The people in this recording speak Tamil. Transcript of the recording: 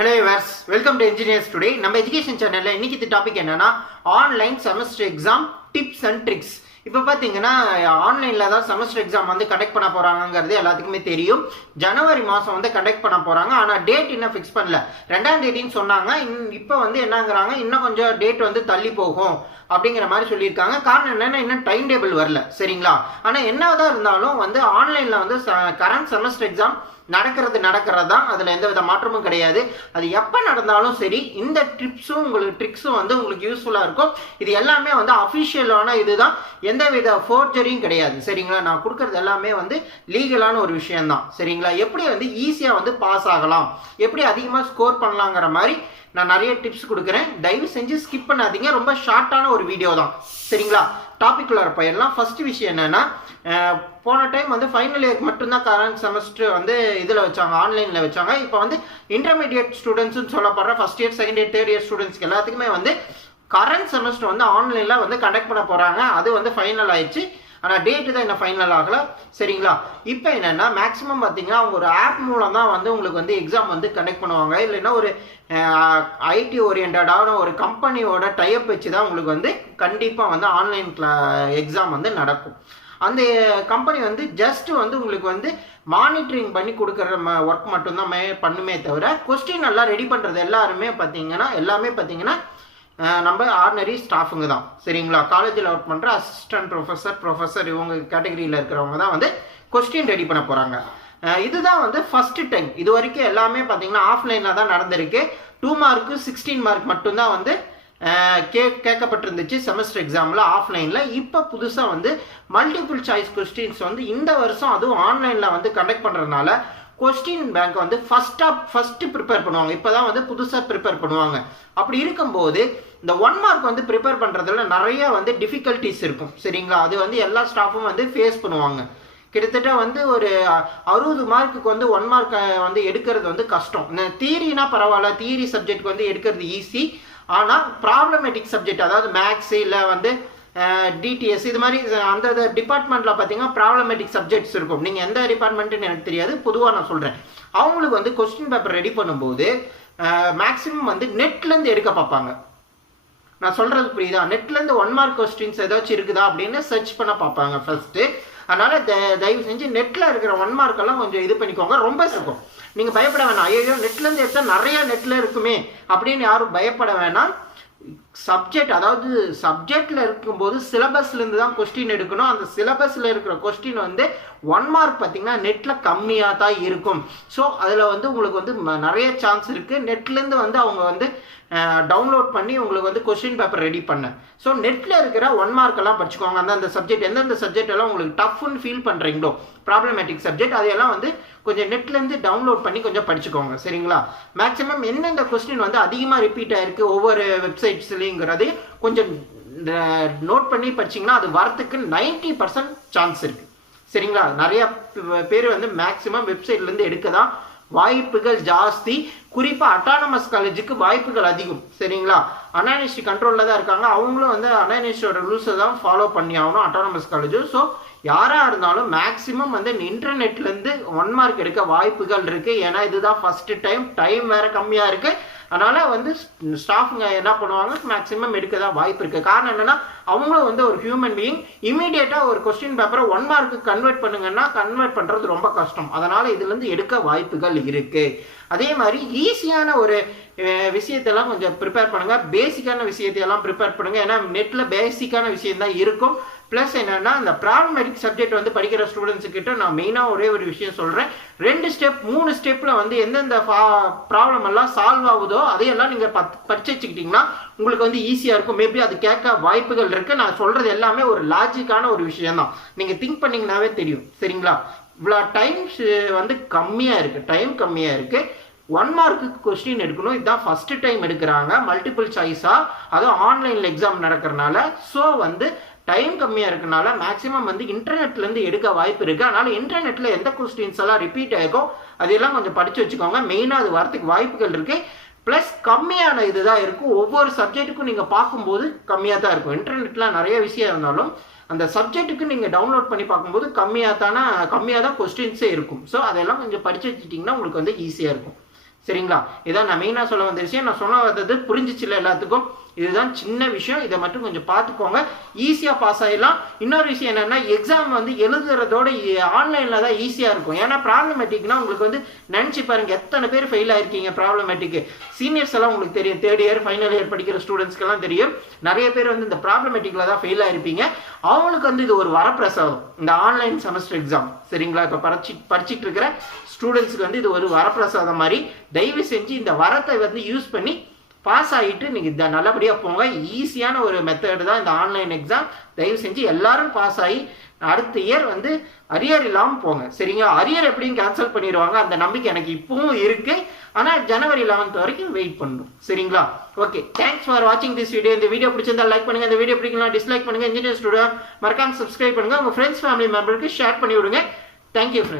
Hello viewers, welcome to Engineers Today. நம்ம எஜுகேஷன் சேனல்ல இன்னைக்கு இந்த டாபிக் என்னன்னா online semester exam tips and tricks. இப்போ பார்த்தீங்கன்னா ஆன்லைன்ல தான் செமஸ்டர் எக்ஸாம் வந்து கண்டக்ட் பண்ண போறாங்கிறது எல்லாத்துக்குமே தெரியும். ஜனவரி மாதம் வந்து கண்டக்ட் பண்ண போறாங்க. ஆனால் டேட் இன்னும் ஃபிக்ஸ் பண்ணல. 2ஆம் தேதின்னு சொன்னாங்க. இப்போ வந்து என்னங்கிறாங்க, இன்னும் கொஞ்சம் டேட் வந்து தள்ளி போகும் அப்படிங்கிற மாதிரி சொல்லியிருக்காங்க. காரணம் என்னன்னா, இன்னும் டைம் டேபிள் வரல, சரிங்களா? ஆனால் என்னதான் இருந்தாலும் வந்து ஆன்லைன்ல வந்து கரண்ட் செமஸ்டர் எக்ஸாம் நடக்கிறது தான். அதில் எந்த வித மாற்றமும் கிடையாது. அது எப்போ நடந்தாலும் சரி, இந்த ட்ரிக்ஸும் வந்து உங்களுக்கு யூஸ்ஃபுல்லாக இருக்கும். இது எல்லாமே வந்து அஃபிஷியலான இதுதான், எந்த வித ஃபோர்ஜரியும் கிடையாது, சரிங்களா? நான் கொடுக்கறது எல்லாமே வந்து லீகலான ஒரு விஷயம்தான், சரிங்களா? எப்படி வந்து ஈஸியாக வந்து பாஸ் ஆகலாம், எப்படி அதிகமாக ஸ்கோர் பண்ணலாங்கிற மாதிரி நான் நிறைய டிப்ஸ் கொடுக்குறேன். தயவு செஞ்சு ஸ்கிப் பண்ணாதீங்க. ரொம்ப ஷார்ட்டான ஒரு வீடியோ தான், சரிங்களா? டாபிக்குள்ள போயிடலாம். ஃபர்ஸ்ட் விஷயம் என்னன்னா, போன டைம் வந்து ஃபைனல் இயருக்கு மட்டும்தான் கரண்ட் செமஸ்டர் வந்து இதில் வச்சாங்க, ஆன்லைனில் வச்சாங்க. இப்போ வந்து இன்டர்மீடியட் ஸ்டூடெண்ட்ஸ்னு சொல்லப்படுற first year, second year, third year ஸ்டூடெண்ட்ஸ்க்கு எல்லாத்துக்குமே வந்து கரண்ட் செமஸ்டர் வந்து ஆன்லைனில் வந்து கண்டக்ட் பண்ண போகிறாங்க. அது வந்து ஃபைனல் ஆயிடுச்சு. ஆனால் டேட்டு தான் இன்னும் ஃபைனல் ஆகலை, சரிங்களா? இப்போ என்னென்னா, மேக்ஸிமம் பார்த்தீங்கன்னா அவங்க ஒரு ஆப் மூலம் தான் வந்து உங்களுக்கு வந்து எக்ஸாம் வந்து கண்டக்ட் பண்ணுவாங்க. இல்லைன்னா ஒரு ஐடி ஓரியன்டான ஒரு கம்பெனியோட டைப் வச்சு தான் உங்களுக்கு வந்து கண்டிப்பாக வந்து ஆன்லைன் எக்ஸாம் வந்து நடக்கும். அந்த கம்பெனி வந்து ஜஸ்ட் வந்து உங்களுக்கு வந்து மானிட்டரிங் பண்ணி கொடுக்குற ஒர்க் மட்டும்தான் பண்ணுமே தவிர, கொஸ்டின் எல்லாம் ரெடி பண்ணுறது எல்லாமே பார்த்தீங்கன்னா நம்ம ஆர்டினரி ஸ்டாஃபுங்க தான், சரிங்களா? காலேஜில் ஒர்க் பண்ணுற அசிஸ்டன்ட் ப்ரொஃபஸர் இவங்க கேட்டகரியில் இருக்கிறவங்க தான் வந்து கொஸ்டின் ரெடி பண்ண போகிறாங்க. இதுதான் வந்து ஃபர்ஸ்ட் டைம். இது வரைக்கும் எல்லாமே பார்த்தீங்கன்னா ஆஃப்லைனில் தான் நடந்திருக்கு. 2 மார்க்கு 16 மார்க் மட்டும்தான் வந்து கேட்கப்பட்டிருந்துச்சு செமஸ்டர் எக்ஸாமில் ஆஃப்லைனில். இப்போ புதுசாக வந்து மல்டிபிள் சாய்ஸ் கொஸ்டின்ஸ் வந்து இந்த வருஷம் அதுவும் ஆன்லைனில் வந்து கண்டக்ட் பண்ணுறதுனால கொஸ்டின் பேங்க் வந்து ஃபர்ஸ்ட் ப்ரிப்பேர் பண்ணுவாங்க. இப்போ தான் வந்து புதுசாக ப்ரிப்பேர் பண்ணுவாங்க. அப்படி இருக்கும்போது இந்த 1 மார்க் வந்து ப்ரிப்பேர் பண்ணுறதுல நிறைய வந்து டிஃபிகல்ட்டிஸ் இருக்கும், சரிங்களா? அது வந்து எல்லா ஸ்டாஃபும் வந்து ஃபேஸ் பண்ணுவாங்க. கிட்டத்தட்ட வந்து ஒரு 60 மார்க்குக்கு வந்து 1 மார்க் வந்து எடுக்கிறது வந்து கஷ்டம். தியரினா பரவாயில்ல, தியரி சப்ஜெக்ட் வந்து எடுக்கிறது ஈஸி. ஆனால் ப்ராப்ளமேட்டிக் சப்ஜெக்ட், அதாவது மேக்ஸு இல்லை வந்து டிடிஎஸ் இது மாதிரி அந்த டிபார்ட்மெண்ட்டில் பார்த்தீங்கன்னா ப்ராப்ளமேட்டிக் சப்ஜெக்ட்ஸ் இருக்கும். நீங்கள் எந்த டிபார்ட்மெண்ட்டுன்னு எனக்கு தெரியாது, பொதுவாக நான் சொல்கிறேன். அவங்களுக்கு வந்து கொஸ்டின் பேப்பர் ரெடி பண்ணும்போது மேக்ஸிமம் வந்து நெட்லேருந்து எடுக்க பார்ப்பாங்க. நான் சொல்கிறது புரியுதா? நெட்லேருந்து 1 மார்க் கொஸ்டின்ஸ் ஏதாச்சும் இருக்குதா அப்படின்னு சர்ச் பண்ண பார்ப்பாங்க ஃபர்ஸ்ட்டு. அதனால் தயவு செஞ்சு நெட்டில் இருக்கிற 1 மார்க்கெல்லாம் கொஞ்சம் இது பண்ணிக்கோங்க. ரொம்ப இருக்கும், நீங்கள் பயப்பட வேணாம். ஐயோ நெட்லேருந்து எடுத்தால் நிறையா நெட்டில் இருக்குமே அப்படின்னு யாரும் பயப்பட வேணாம். சப்ஜெக்ட், அதாவது சப்ஜெக்டில் இருக்கும்போது சிலபஸ்லேருந்து தான் கொஸ்டின் எடுக்கணும். அந்த சிலபஸில் இருக்கிற கொஸ்டின் வந்து 1 மார்க் பார்த்தீங்கன்னா நெட்டில் கம்மியாக தான் இருக்கும். ஸோ அதில் வந்து உங்களுக்கு வந்து நிறைய சான்ஸ் இருக்குது நெட்லேருந்து வந்து அவங்க வந்து டவுன்லோட் பண்ணி உங்களுக்கு வந்து கொஸ்டின் பேப்பர் ரெடி பண்ண. ஸோ நெட்டில் இருக்கிற 1 மார்க்கெல்லாம் படிச்சுக்கோங்க. அந்தந்த சப்ஜெக்ட் எந்தெந்த சப்ஜெக்ட் எல்லாம் உங்களுக்கு டஃப்னு ஃபீல் பண்ணுறீங்களோ, ப்ராப்ளமேட்டிக் சப்ஜெக்ட், அதையெல்லாம் வந்து கொஞ்சம் நெட்லேருந்து டவுன்லோட் பண்ணி கொஞ்சம் படிச்சுக்கோங்க, சரிங்களா? மேக்ஸிமம் எந்தெந்த கொஸ்டின் வந்து அதிகமாக ரிப்பீட் ஆயிருக்கு ஒவ்வொரு வெப்சைட்ஸ்லேங்கிறது கொஞ்சம் நோட் பண்ணி படிச்சிங்கன்னா அது வரத்துக்கு 90% சான்ஸ் இருக்குது, சரிங்களா? நிறைய பேர் வந்து மேக்ஸிமம் வெப்சைட்லேருந்து எடுக்க தான் வாய்ப்புகள் ஜாஸ்தி. குறிப்பாக அட்டானமஸ் காலேஜுக்கு வாய்ப்புகள் அதிகம், சரிங்களா? அன்யூனிவர்சிட்டி கண்ட்ரோலில் தான் இருக்காங்க. அவங்களும் வந்து அன்யூனிவர்சிட்டியோட ரூல்ஸை தான் ஃபாலோ பண்ணி ஆகணும், அட்டானமஸ் காலேஜும். ஸோ யாராக இருந்தாலும் மேக்ஸிமம் வந்து இன்டர்நெட்லேருந்து 1 மார்க் எடுக்க வாய்ப்புகள் இருக்குது. ஏன்னா இதுதான் ஃபஸ்ட்டு டைம் வேறு கம்மியாக இருக்குது. அதனால் வந்து ஸ்டாஃபுங்க என்ன பண்ணுவாங்க, மேக்ஸிமம் எடுக்க தான் வாய்ப்பு இருக்குது. காரணம் என்னென்னா, அவங்களும் வந்து ஒரு ஹியூமன் பீயிங். இமீடியட்டாக ஒரு கொஸ்டின் பேப்பரை 1 மார்க்கு கன்வெர்ட் பண்ணுங்கன்னா கன்வெர்ட் பண்ணுறது ரொம்ப கஷ்டம். அதனால் இதுலேருந்து எடுக்க வாய்ப்புகள் இருக்குது. அதே மாதிரி ஈஸியான ஒரு விஷயத்தெல்லாம் கொஞ்சம் ப்ரிப்பேர் பண்ணுங்கள். பேசிக்கான விஷயத்தையெல்லாம் ப்ரிப்பேர் பண்ணுங்கள். ஏன்னா நெட்டில் பேசிக்கான விஷயம் தான் இருக்கும். ப்ளஸ் என்னென்னா, இந்த ப்ராப்ளமேட்டிக் சப்ஜெக்ட் வந்து படிக்கிற ஸ்டூடெண்ட்ஸுக்கிட்ட நான் மெயினாக ஒரே ஒரு விஷயம் சொல்கிறேன். 2 ஸ்டெப் 3 ஸ்டெப்பில் வந்து எந்தெந்த ப்ராப்ளம் எல்லாம் சால்வ் ஆகுதோ அதையெல்லாம் நீங்கள் படிச்சு வச்சுக்கிட்டிங்கன்னா உங்களுக்கு வந்து ஈஸியாக இருக்கும். மேபி அது கேட்க வாய்ப்புகள் இருக்குது. நான் சொல்கிறது எல்லாமே ஒரு லாஜிக்கான ஒரு விஷயம் தான். நீங்கள் திங்க் பண்ணிங்கனாவே தெரியும், சரிங்களா? இவ்வளோ டைம்ஸ் வந்து கம்மியாக இருக்குது. 1 மார்க்கு கொஸ்டின் எடுக்கணும். இதுதான் ஃபர்ஸ்ட் டைம் எடுக்கிறாங்க மல்டிபிள் சாய்ஸாக, அதுவும் ஆன்லைனில் எக்ஸாம் நடக்கிறனால. ஸோ வந்து டைம் கம்மியாக இருக்கனால மேக்ஸிமம் வந்து இன்டர்நெட்லேருந்து எடுக்க வாய்ப்பு இருக்குது. அதனால் இன்டர்நெட்டில் எந்த கொஸ்டின்ஸ் எல்லாம் ரிப்பீட் ஆகிருக்கோ அதெல்லாம் கொஞ்சம் படித்து வச்சுக்கோங்க. மெயினாக அது வரத்துக்கு வாய்ப்புகள் இருக்குது. ப்ளஸ் கம்மியான இதுதான் இருக்கும். ஒவ்வொரு சப்ஜெக்ட்டுக்கும் நீங்கள் பார்க்கும்போது கம்மியாக தான் இருக்கும். இன்டர்நெட்டில் நிறைய விஷயம் இருந்தாலும் அந்த சப்ஜெக்ட்டுக்கு நீங்கள் டவுன்லோட் பண்ணி பார்க்கும்போது கம்மியாக தான் கொஸ்டின்ஸே இருக்கும். ஸோ அதெல்லாம் கொஞ்சம் படித்து வச்சுட்டிங்கன்னா உங்களுக்கு வந்து ஈஸியாக இருக்கும். சரிங்களா? இதான் நான் மெயினாக சொல்ல வந்த விஷயம். நான் சொல்ல வந்தது புரிஞ்சிச்சுல எல்லாத்துக்கும்? இதுதான் சின்ன விஷயம். இதை மட்டும் கொஞ்சம் பார்த்துக்கோங்க, ஈஸியாக பாஸ் ஆகிடலாம். இன்னொரு விஷயம் என்னென்னா, எக்ஸாம் வந்து எழுதுறதோட ஆன்லைனில் தான் ஈஸியாக இருக்கும். ஏன்னா ப்ராப்ளமேட்டிக்னா உங்களுக்கு வந்து நினச்சி பாருங்கள், எத்தனை பேர் ஃபெயில் ஆயிருக்கீங்க ப்ராப்ளமேட்டிக்கு. சீனியர்ஸ் எல்லாம் உங்களுக்கு தெரியும், தேர்ட் இயர் ஃபைனல் இயர் படிக்கிற ஸ்டூடெண்ட்ஸ்க்கெல்லாம் தெரியும். நிறைய பேர் வந்து இந்த ப்ராப்ளமேட்டிக்கில் தான் ஃபெயில் ஆயிருப்பீங்க. அவங்களுக்கு வந்து இது ஒரு வரப்பிரசாதம், இந்த ஆன்லைன் செமஸ்டர் எக்ஸாம். சரிங்களா? இப்போ படிச்சுட்டு இருக்கிற ஸ்டூடெண்ட்ஸுக்கு வந்து இது ஒரு வரப்பிரசாதம் மாதிரி. தயவு செஞ்சு இந்த வரத்தை வந்து யூஸ் பண்ணி பாஸ் ஆகிட்டு நீங்கள் நல்லபடியாக போங்க. ஈஸியான ஒரு மெத்தடு தான் இந்த ஆன்லைன் எக்ஸாம். தயவு செஞ்சு எல்லாரும் பாஸ் ஆகி அடுத்த இயர் வந்து அரியர் இல்லாமல் போங்க. சரிங்களா? அரியர் எப்படியும் கேன்சல் பண்ணிடுவாங்க, அந்த நம்பிக்கை எனக்கு இப்பவும் இருக்கு. ஆனால் ஜனவரி 11 வரைக்கும் வெயிட் பண்ணணும். சரிங்களா? ஓகே, தேங்க்ஸ் ஃபார் வாட்சிங் திஸ் வீடியோ. இந்த வீடியோ பிடிச்சிருந்தா லைக் பண்ணுங்க, இந்த வீடியோ பிடிக்கலாம் டிஸ்லைக் பண்ணுங்க. இன்ஜினியர் ஸ்டூடியோ மறக்காம சப்ஸ்கிரைப் பண்ணுங்க, உங்க ஃப்ரெண்ட்ஸ் ஃபேமிலி மெம்பருக்கு ஷேர் பண்ணி விடுங்க. Thank you friends.